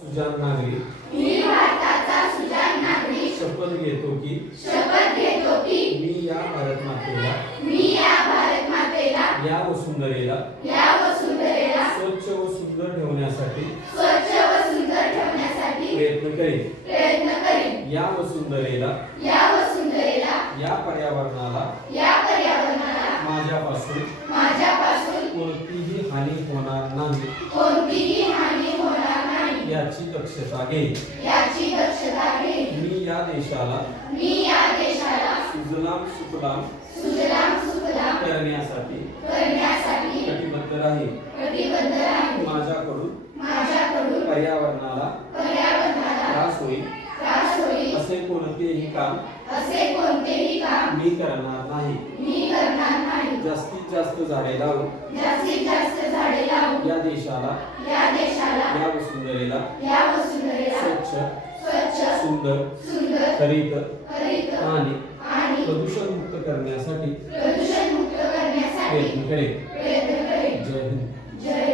सुजाण नागरिक मी भारताचा सुजाण नागरिक शपथ घेतो की शपथ घेतो की मी या भारत मातेला मी या भारत मातेला या वसुंधरेला या वसुंधरेला स्वच्छ व सुंदर ठेवण्यासाठी स्वच्छ व सुंदर ठेवण्यासाठी प्रयत्न करेन. प्रयत्न करेन. या वसुंधरेला या वसुंधरेला या पर्यावरणाला या पर्यावरणाला माझ्यापासून माझ्यापासून कोणतीही हानी होणार नाही. कोणतीही हानी होणार नाही याची दक्षता घेईन याची दक्षता घेईन मी या देशाला मी या देशाला सुजलाम सुफलाम सुजलाम सुफलाम करण्यासाठी करण्यासाठी कटिबद्ध राहील कटिबद्ध आहे माझ्याकडून माझ्याकडून पर्यावरणाला पर्यावरणाला त्रास होईल. त्रास होईल. असे कोणतेही काम असे कोणतेही काम मी करणार नाही. मी करणार नाही. जास्तीत जास्त झाडे लावून जास्तीत जास्त झाडे देशाला या देशाला या वसुंधरेला या वसुंधरेला स्वच्छ स्वच्छ सुंदर सुंदर हरित हरित आणि आणि प्रदूषण मुक्त करण्यासाठी प्रदूषण मुक्त करण्यासाठी प्रयत्न करेन. प्रयत्न करेन. जय हिंद. जय